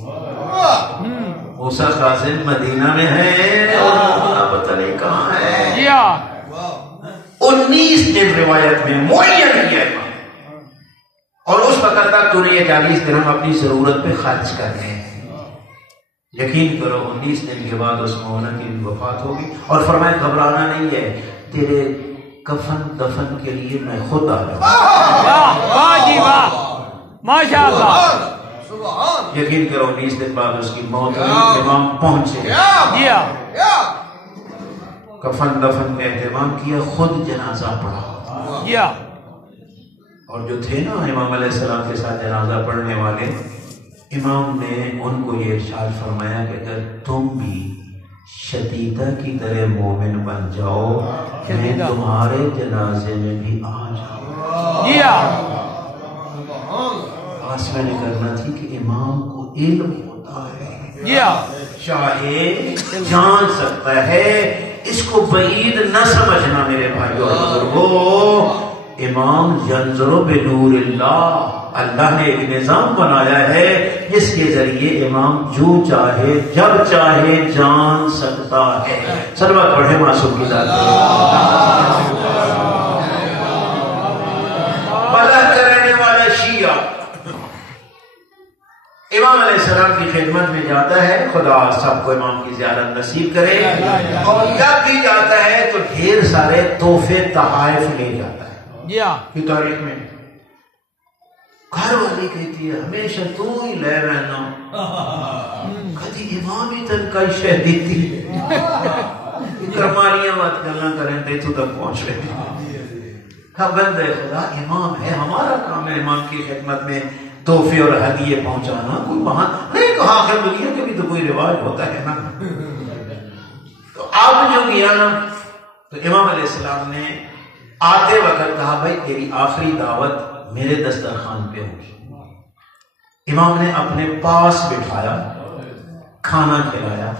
موسیٰ کاظم مدینہ میں ہے اور پتہ نہیں کہاں ہے، 19 دن روایت میں معین کیا ہے، اور اس وقت تک تو نے یہ 40 درہم اپنی ضرورت پہ خرچ کرنے ہیں۔ یقین کرو 19 دن کے بعد اس مومنہ کی وفات ہوگی، اور فرمایا گھبرانا نہیں ہے، تیرے کفن دفن کے لیے میں خود آ جاؤں۔ واہ جی واہ، ماشاء اللہ۔ یقین کرو 19 دن بعد اس کی موت ہوئی، امام پہنچے، کفن دفن کا اہتمام کیا، خود جنازہ پڑھا، اور جو تھے نا امام علیہ السلام کے ساتھ جنازہ پڑھنے والے، امام نے ان کو یہ ارشاد فرمایا کہ اگر تم بھی شدیدہ کی طرح مومن بن جاؤ، میں تمہارے جنازے میں بھی آ جاؤں۔ آس میں نے کرنا تھی کہ امام کو علم ہوتا ہے، چاہے جان سکتا ہے، اس کو بعید نہ سمجھنا میرے بھائیو اور بزرگو۔ امام ینظر بنور اللہ، اللہ نے ایک نظام بنایا ہے جس کے ذریعے امام جو چاہے جب چاہے جان سکتا ہے۔ صلوات پڑھے معصوم کی ذات مدح کرنے والا شیعہ امام علیہ السلام کی خدمت میں جاتا ہے، خدا سب کو امام کی زیارت نصیب کرے، اور جب بھی جاتا ہے تو ڈھیر سارے تحفے تحائف لے جاتا ہے۔ یہ تاریخ میں گھر والی کہتی ہے ہمیشہ تو ہی لے رہنا کدی امام ہی تن کئی شہ دیتی کرمالیاں بات کرنا کریں تے تو تک پہنچ رہے کہا بندے خدا امام ہے ہمارا کام ہے امام کی خدمت میں تحفے اور ہدیے پہنچانا کوئی وہاں نہیں کہا آخر دنیا کے بھی تو کوئی رواج ہوتا ہے نا تو آپ جو کیا نا تو امام علیہ السلام نے آتے وقت کہا بھائی تیری آخری دعوت میرے دسترخوان پہ ہوگی امام نے اپنے پاس بٹھایا کھانا کھلایا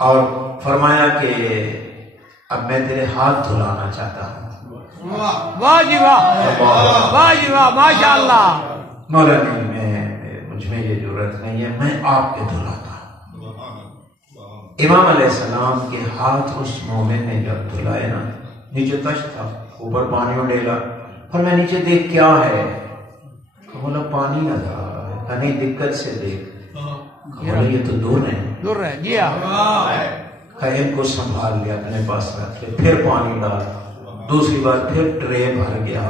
اور فرمایا کہ اب میں تیرے ہاتھ دھلانا چاہتا ہوں واہ جی واہ واہ جی واہ ماشاء اللہ مولا نہیں مجھ میں یہ ضرورت نہیں ہے میں آپ کے دھلاتا ہوں امام علیہ السلام کے ہاتھ اس مومن نے جب دھلائے نا نیچے تشت تھا اوپر پانی ڈیلا اور میں نیچے دیکھ کیا ہے بولا پانی نظر آ رہا ہے نہیں دقت سے دیکھ بولا یہ تو دور ہے جی ان کو سنبھال لیا اپنے پاس رکھ لیا پھر پانی ڈال دوسری بار پھر ٹرے بھر گیا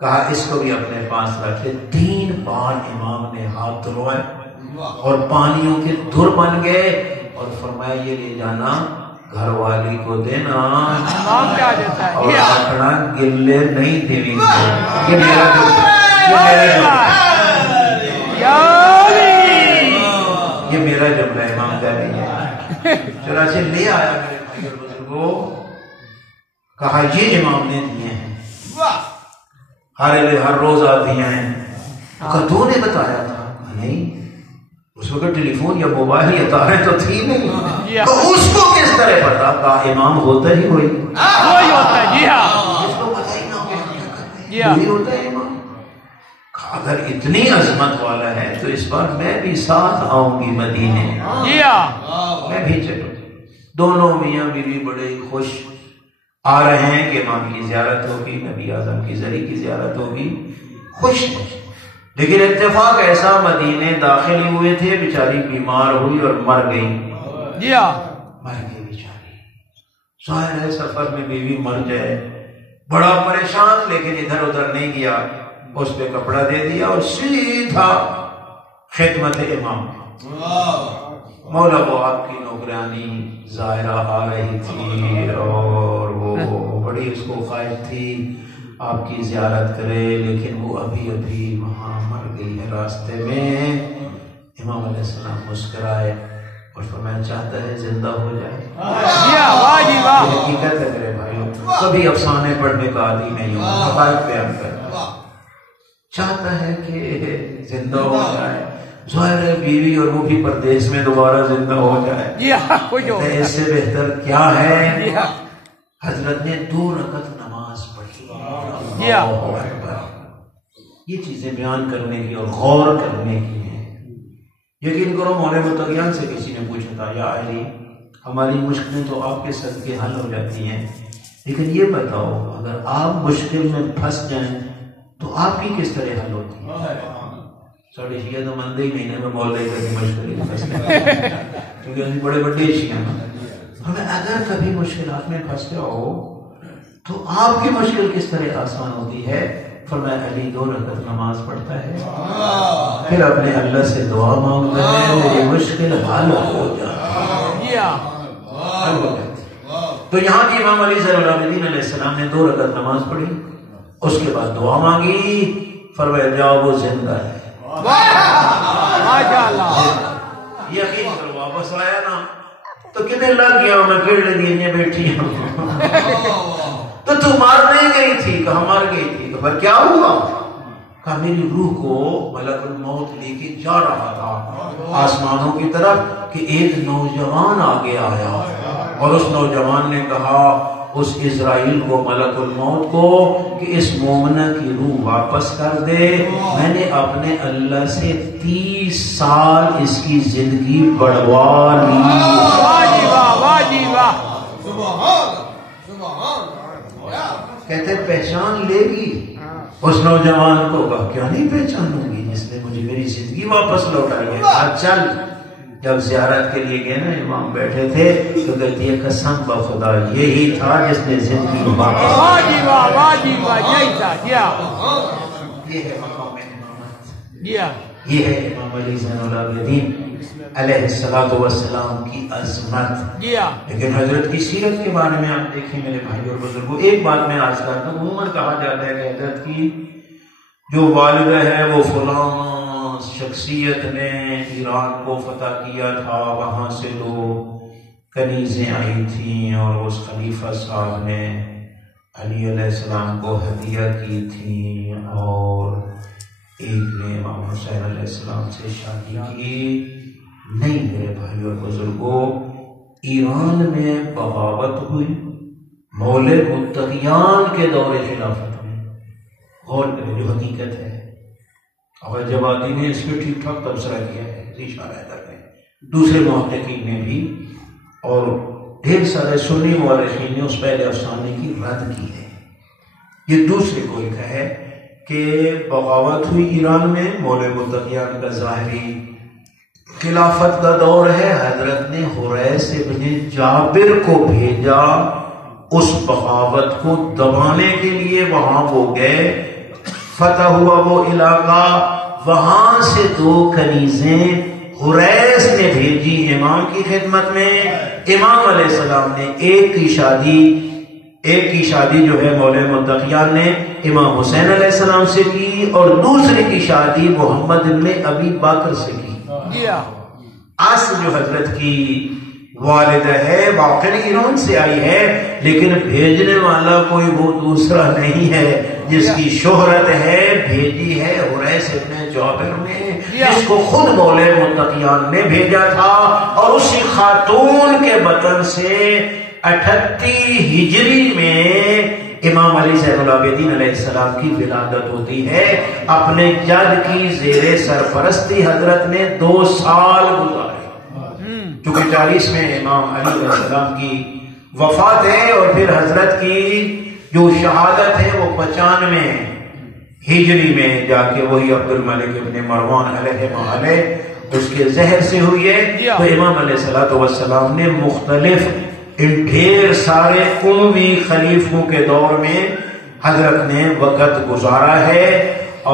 کہا اس کو بھی اپنے پاس رکھ لیا 3 بار امام نے ہاتھ دھلوائے اور پانیوں کے دھر بن گئے اور فرمایا یہ لے جانا گھر والی کو دینا اور رکھنا گلے نہیں دینی یہ میرا جملہ امام کا نہیں ہے چنانچہ لے آیا میرے بھائی اور بزرگوں کہا یہ امام نے دیے ہیں ہر روز آتی ہیں تو نے بتایا تھا نہیں اس وقت ٹیلی فون یا موبائل یا تاریں تو تھی نہیں تو اس کو کس طرح پتا کہا امام ہوتا ہی وہی ہوتا ہے جی ہاں اس کو پتا ہی نہ وہی ہوتا ہے امام اگر اتنی عظمت والا ہے تو اس بار میں بھی ساتھ آؤں گی مدینے میں بھی چلوں دونوں میاں بیوی بڑے خوش آ رہے ہیں کہ امام کی زیارت ہوگی نبی اعظم کی زری کی زیارت ہوگی خوش لیکن اتفاق ایسا مدینے داخل ہی ہوئے تھے بیچاری بیمار ہوئی اور مر گئی مر گئی بیچاری ظاہر ہے سفر میں بیوی مر جائے بڑا پریشان لیکن ادھر ادھر نہیں گیا اس پہ کپڑا دے دیا اور سیدھا خدمت امام مولا وہ آپ کی نوکرانی ظاہرہ آ رہی تھی اور وہ بڑی اس کو خواہش تھی آپ کی زیارت کرے لیکن وہ ابھی وہاں مر گئی ہے راستے میں امام علیہ السلام مسکرائے اور فرمایا چاہتا ہے زندہ ہو جائے حقیقت ہے میرے بھائیوں کبھی افسانے پڑھنے کا عادی نہیں ہوں حقائق بیان کرتا چاہتا ہے کہ زندہ ہو جائے ظاہر ہے بیوی اور وہ بھی پردیس میں دوبارہ زندہ ہو جائے اس سے بہتر کیا ہے حضرت نے 2 رکعت نماز پڑھی یہ چیزیں بیان کرنے کی اور غور کرنے کی ہیں یقین کرو مولا متقیان سے کسی نے پوچھا تھا یا علی ہماری مشکلیں تو آپ کے صدقے حل ہو جاتی ہیں لیکن یہ بتاؤ اگر آپ مشکل میں پھنس جائیں تو آپ کی کس طرح حل ہوتی ہے ساڑھے شیعہ تو مندے ہی نہیں ہے میں مولا کی مشکل کیونکہ ہم بڑے بڑے شیعہ ہمیں اگر کبھی مشکلات میں پھنس جاؤ تو آپ کی مشکل کس طرح آسان ہوتی ہے فرمایا علی 2 رکعت نماز پڑھتا ہے پھر اپنے اللہ سے دعا مانگتا ہے میری مشکل حل ہو جائے تو یہاں کی امام علی صلی اللہ علیہ السلام نے 2 رکعت نماز پڑھی اس کے بعد دعا مانگی فرمایا جاؤ وہ زندہ ہے یقین کرو واپس آیا نا تو کتنے لگ گیا میں کیڑے دینے بیٹھی ہوں تو مار نہیں گئی تھی کہاں مار گئی تھی تو پھر کیا ہوا کہا میری روح کو ملک الموت لے کے جا رہا تھا آسمانوں کی طرف کہ ایک نوجوان آگے آیا اور اس نوجوان نے کہا اس اسرائیل کو ملک الموت کو کہ اس مومنہ کی روح واپس کر دے میں نے اپنے اللہ سے 30 سال اس کی زندگی بڑھوا لی کہتے پہچان لے گی اس نوجوان کو کہا کیا نہیں پہچانوں گی جس نے مجھے میری زندگی واپس لوٹائی ہے چل جب زیارت کے لیے گئے نا امام بیٹھے تھے تو کہتی ہے قسم بخدا یہی تھا جس نے زندگی واپس یہ ہے مقام امامت، جی ہاں، یہ ہے امام علی زین العابدین علیہ الصلوۃ والسلام کی عظمت۔ جی ہاں، لیکن حضرت کی سیرت کے بارے میں آپ دیکھیں میرے بھائی اور بزرگوں، ایک بات میں عرض کرتا ہوں، عموماً کہا جاتا ہے کہ حضرت کی جو والدہ ہے وہ فلاں شخصیت نے ایران کو فتح کیا تھا، وہاں سے لوگ کنیزیں آئی تھیں اور اس خلیفہ صاحب نے علی علیہ السلام کو ہدیہ کی تھیں، اور ایک نے امام حسین علیہ السلام سے شادی کی۔ نہیں میرے بھائی اور بزرگوں، ایران میں بغاوت ہوئی مولے متقیان کے دور خلافت میں، غور کریں جو حقیقت ہے۔ اور جوادی نے اس پہ ٹھیک ٹھاک تبصرہ کیا ہے، ذیشان حیدر نے، دوسرے محققین نے بھی، اور ڈھیر سارے سنی مورخین نے اس پہلے افسانے کی رد کی ہے۔ یہ دوسرے کوئی کہے کہ بغاوت ہوئی ایران میں، مولے متقیان کا ظاہری خلافت کا دور ہے، حضرت نے حریث ابن جابر کو بھیجا اس بغاوت کو دبانے کے لیے، وہاں وہ گئے، فتح ہوا وہ علاقہ، وہاں سے 2 کنیزیں حریث نے بھیجی امام کی خدمت میں۔ امام علیہ السلام نے ایک کی شادی جو ہے مولے متقیان نے امام حسین علیہ السلام سے کی، اور دوسری کی شادی محمد ابن ابی بکر سے کی۔ اصل جو حضرت کی والدہ ہے واقعی ایران سے آئی ہے، لیکن بھیجنے والا کوئی وہ دوسرا نہیں ہے جس کی شہرت ہے، بھیجی ہے حریث ابن جابر نے، جس کو خود مولے متقیان نے بھیجا تھا، اور اسی خاتون کے بطن سے 38 ہجری میں امام علی زین العابدین علیہ السلام کی ولادت ہوتی ہے۔ اپنے جد کی زیر سرپرستی حضرت نے 2 سال گزارے، چونکہ 40 میں امام علی علیہ السلام کی وفات ہے، اور پھر حضرت کی جو شہادت ہے وہ 95 ہجری میں جا کے وہی عبد الملک ابن مروان علیہ اس کے زہر سے ہوئی ہے۔ تو امام علیہ الصلوۃ والسلام نے مختلف ان ڈھیر سارے اموی خلیفوں کے دور میں حضرت نے وقت گزارا ہے،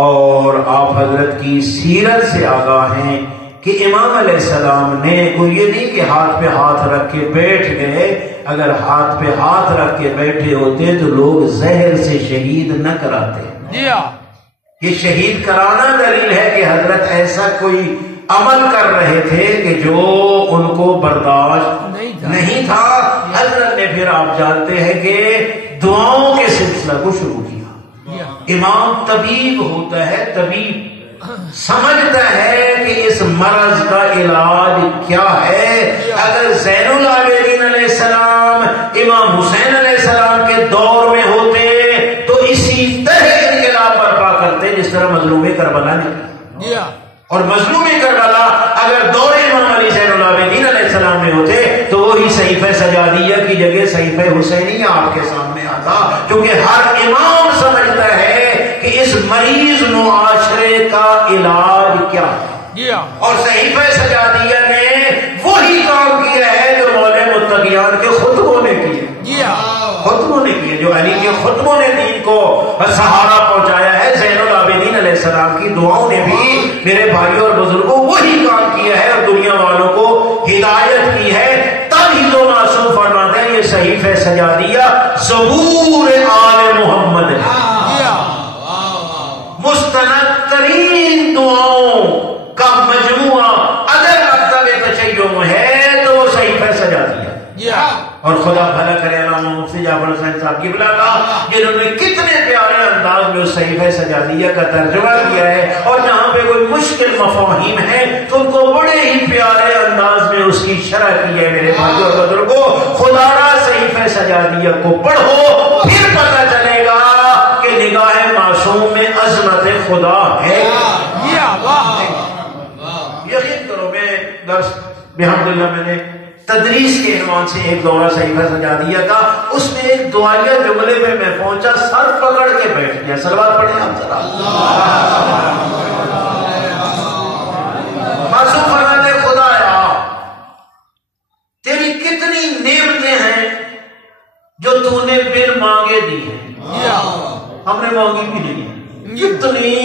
اور آپ حضرت کی سیرت سے آگاہ ہیں کہ امام علیہ السلام نے کوئی یہ نہیں کہ ہاتھ پہ ہاتھ رکھ کے بیٹھ گئے، اگر ہاتھ پہ ہاتھ رکھ کے بیٹھے ہوتے تو لوگ زہر سے شہید نہ کراتے۔ یہ شہید کرانا دلیل ہے کہ حضرت ایسا کوئی عمل کر رہے تھے کہ جو ان کو برداشت نہیں تھا۔ حضرت نے پھر آپ جانتے ہیں کہ دعاؤں کے سلسلہ کو شروع کیا۔ امام طبیب ہوتا ہے، طبیب سمجھتا ہے کہ اس مرض کا علاج کیا ہے۔ اگر زین العابدین علیہ السلام امام حسین علیہ السلام کے دور میں ہوتے تو اسی طرح انقلاب برپا کرتے جس طرح مظلوم کربلا نے کیا، اور مظلوم کربلا اگر دور امام علی زین العابدین علیہ السلام میں ہوتے تو وہی صحیفہ سجادیہ کی جگہ صحیفہ حسینیہ آپ کے سامنے آتا، کیونکہ ہر امام سمجھتا ہے کہ اس مریض معاشرے کا علاج کیا ہے، اور صحیفہ سجادیہ نے وہی کام کیا ہے جو مولے متقیان کے خطبوں نے کیا، خطبوں نے کیا، جو علی کے خطبوں نے دین کو سہارا پہنچایا ہے۔ زین العابدین علیہ السلام کی دعاؤں نے بھی میرے بھائیوں اور بزرگوں وہی کام کیا ہے اور دنیا والوں کو ہدایت کی ہے۔ تب ہی تو معصوم فرماتے ہیں یہ صحیفہ سجادیہ زبور آل محمد ہے، مستند ترین دعاؤں کا مجموعہ اگر مکتب تشیع ہے تو وہ صحیفہ سجادیہ، اور خدا بھلا کرے علامہ مفتی جعفر حسین صاحب کی بلا کا، جنہوں نے کتنے پیارے انداز میں اس صحیفہ سجادیہ کا ترجمہ کیا ہے، اور جہاں پہ کوئی مشکل مفاہیم ہے تو ان کو بڑے ہی پیارے انداز میں اس کی شرح کی ہے۔ میرے بھائیوں اور بزرگوں، خدا را صحیفہ سجادیہ کو پڑھو، پھر پتہ چلے گا کہ نگاہ معصوم میں عظمت خدا ہے۔ یقین کرو، میں درس بحمداللہ میں نے تدریس کے عنوان سے ایک دورہ صحیفہ سجادیہ کا، اس میں ایک دعائیہ جملے میں پہنچا، سر پکڑ کے بیٹھ گیا۔ صلوات پڑھیں آپ ذرا۔ معصوم فرماتے خدایا تیری کتنی نعمتیں ہیں جو تو نے بن مانگے دی ہیں، ہم نے مانگی بھی نہیں، کتنی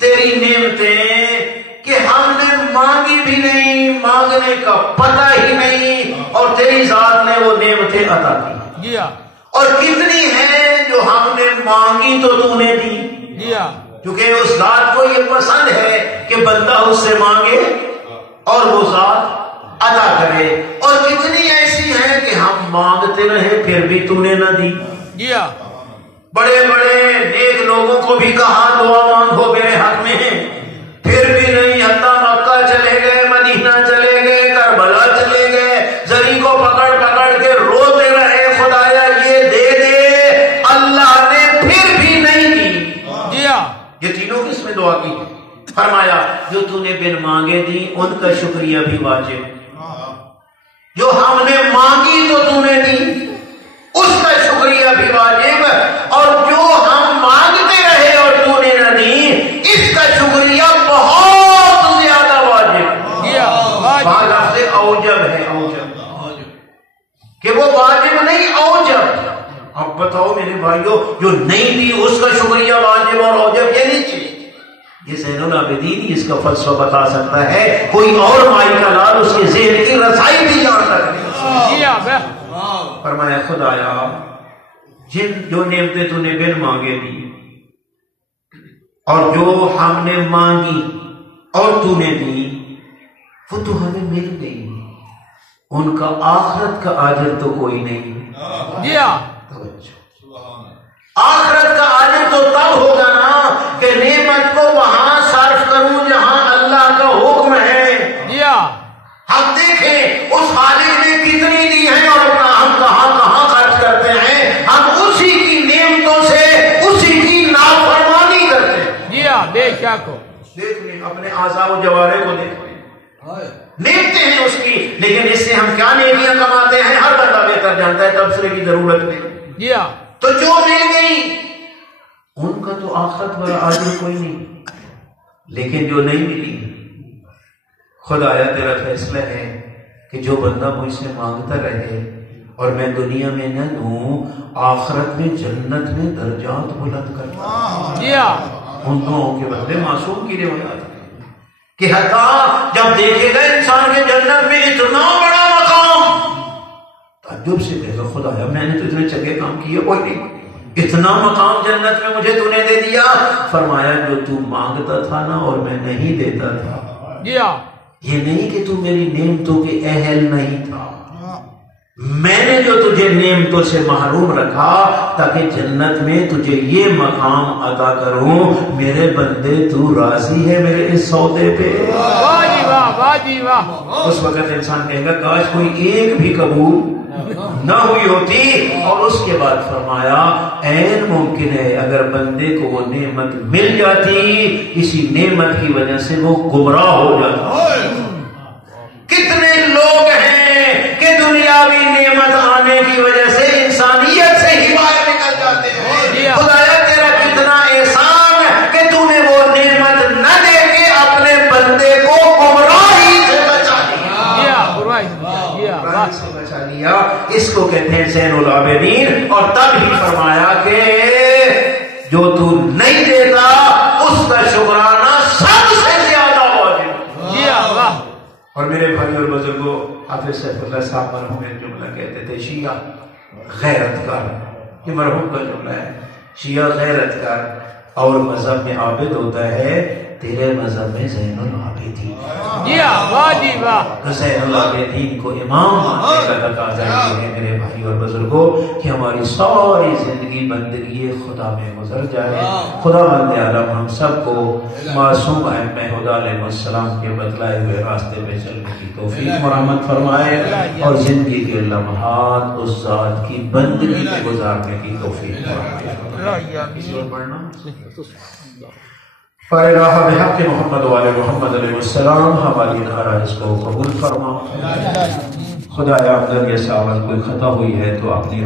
تیری نعمتیں کہ ہم نے مانگی بھی نہیں، مانگنے کا پتہ ہی نہیں، اور تیری ذات نے وہ نعمتیں عطا کی. اور کتنی ہیں جو ہم نے مانگی تو تو نے دی، کیونکہ اس ذات کو یہ پسند ہے کہ بندہ اس سے مانگے اور وہ ذات عطا کرے. اور کتنی ایسی ہیں کہ ہم مانگتے رہے پھر بھی تو نے نہ دی. بڑے بڑے نیک لوگوں کو بھی کہا دعا مانگو میرے حق میں، پھر بھی نہیں. حتیٰ مکہ چلے گئے، مدینہ چلے گئے، کربلا چلے گئے، زری کو پکڑ پکڑ کے روتے رہے خدایا یہ دے دے، اللہ نے پھر بھی نہیں دی. یہ تینوں کس میں دعا کی؟ فرمایا جو تو نے بن مانگے دی ان کا شکریہ بھی واجب، جو ہم نے مانگی تو تو نے دی اس کا شکریہ بھی واجب، اور جو ہم مانگتے رہے اور تو نے نہ دی اس کا شکریہ بہت زیادہ واجب. لفظ اوجب ہے، اوجب کہ وہ واجب نہیں اوجب. اب بتاؤ میرے بھائیو، جو نہیں دی اس کا شکریہ واجب اور اوجب یہ نہیں چاہیے. یہ زین العابدین اس کا فلسفہ بتا سکتا ہے، کوئی اور مائی کا لال اس کے ذہن کی رسائی بھی جانتا ہے. فرمایا خدایا جو نعمتیں تو نے بن مانگے دی اور جو ہم نے مانگی اور تو نے دی وہ تو ہمیں مل گئی، ان کا آخرت کا اجر تو کوئی نہیں. آخرت کا اجر تو تب ہوگا نا کہ نعمت کو وہاں صرف کروں جہاں اللہ کا حکم ہے. ہم دیکھیں اس خالق نے کتنی دی ہیں اور اپنا ہم کہاں کہاں خرچ کرتے ہیں. ہم اسی کی نعمتوں سے اسی کی نافرمانی کرتے ہیں. بے شک دیکھ لیں اپنے اعضاء و جوارح کو دیکھ لیں، نیکتے ہیں اس کی، لیکن اس سے ہم کیا نیکیاں کماتے ہیں ہر بندہ بہتر جانتا ہے، تبصرے کی ضرورت نہیں. تو جو مل گئی ان کا تو آخرت والا اجر کوئی نہیں، لیکن جو نہیں ملی خدایا تیرا فیصلہ ہے کہ جو بندہ مجھ سے مانگتا رہے اور میں دنیا میں نہ دوں، آخرت میں جنت میں درجات بلند کرتا. ان دعاؤں کے بندے معصوم کی روایات کہ حتیٰ جب دیکھے گا انسان کے جنت میں اتنا بڑا مقام، تعجب سے کہے گا خدایا میں نے تو اتنے چنگے کام کیے کوئی نہیں، اتنا مقام جنت میں مجھے تو نے دے دیا. فرمایا جو تو مانگتا تھا نا اور میں نہیں دیتا تھا، یہ نہیں کہ تو میری نعمتوں کے اہل نہیں تھا، میں نے جو تجھے نعمتوں سے محروم رکھا تاکہ جنت میں تجھے یہ مقام عطا کروں. میرے بندے تو راضی ہے میرے اس سودے پہ؟ اس وقت انسان کہے گا کاش کوئی ایک بھی قبول نہ ہوئی ہوتی. اور اس کے بعد فرمایا عین ممکن ہے اگر بندے کو وہ نعمت مل جاتی اسی نعمت کی وجہ سے وہ گمراہ ہو جاتا. کتنے لوگ ہیں کہ دنیاوی نعمت آنے کی وجہ سے انسانیت سے ہی باہر نکل جاتے ہیں. خدایا تیرا کتنا احسان کہ تو نے وہ نعمت نہ دے کے اپنے بندے کو گمراہی سے بچا لیا. اس کو کہتے ہیں زین العابدین. اور تب ہی فرمایا کہ جو تو نہیں دیتا اس کا شکرانہ سب سے زیادہ واجب. اور میرے بھائی اور بزرگوں، حافظ سیف اللہ صاحب مرحوم ایک جملہ کہتے تھے شیعہ غیرت کر، یہ مرحوم کا جملہ ہے. شیعہ غیرت کر اور مذہب میں عابد ہوتا ہے، تیرے مذہب میں زین العابدین. زین العابدین کو امام ماننے کا تقاضا یہ ہے میرے بھائی اور بزرگوں کہ ہماری ساری زندگی بندگی خدا میں گزر جائے. خدا بند عالم ہم سب کو معصوم ائمہ ہدی علیہ السلام کے بتلائے ہوئے راستے پہ چلنے کی توفیق مرحمت فرمائے اور زندگی کے لمحات اس ذات کی بندگی میں گزارنے کی توفیق فرمائے. فارغ بحق محمد والے محمد علیہ السلام ہماری نعرائز کو قبول فرما. خدایا اگر یہ ساوت کوئی خطا ہوئی ہے تو اپنی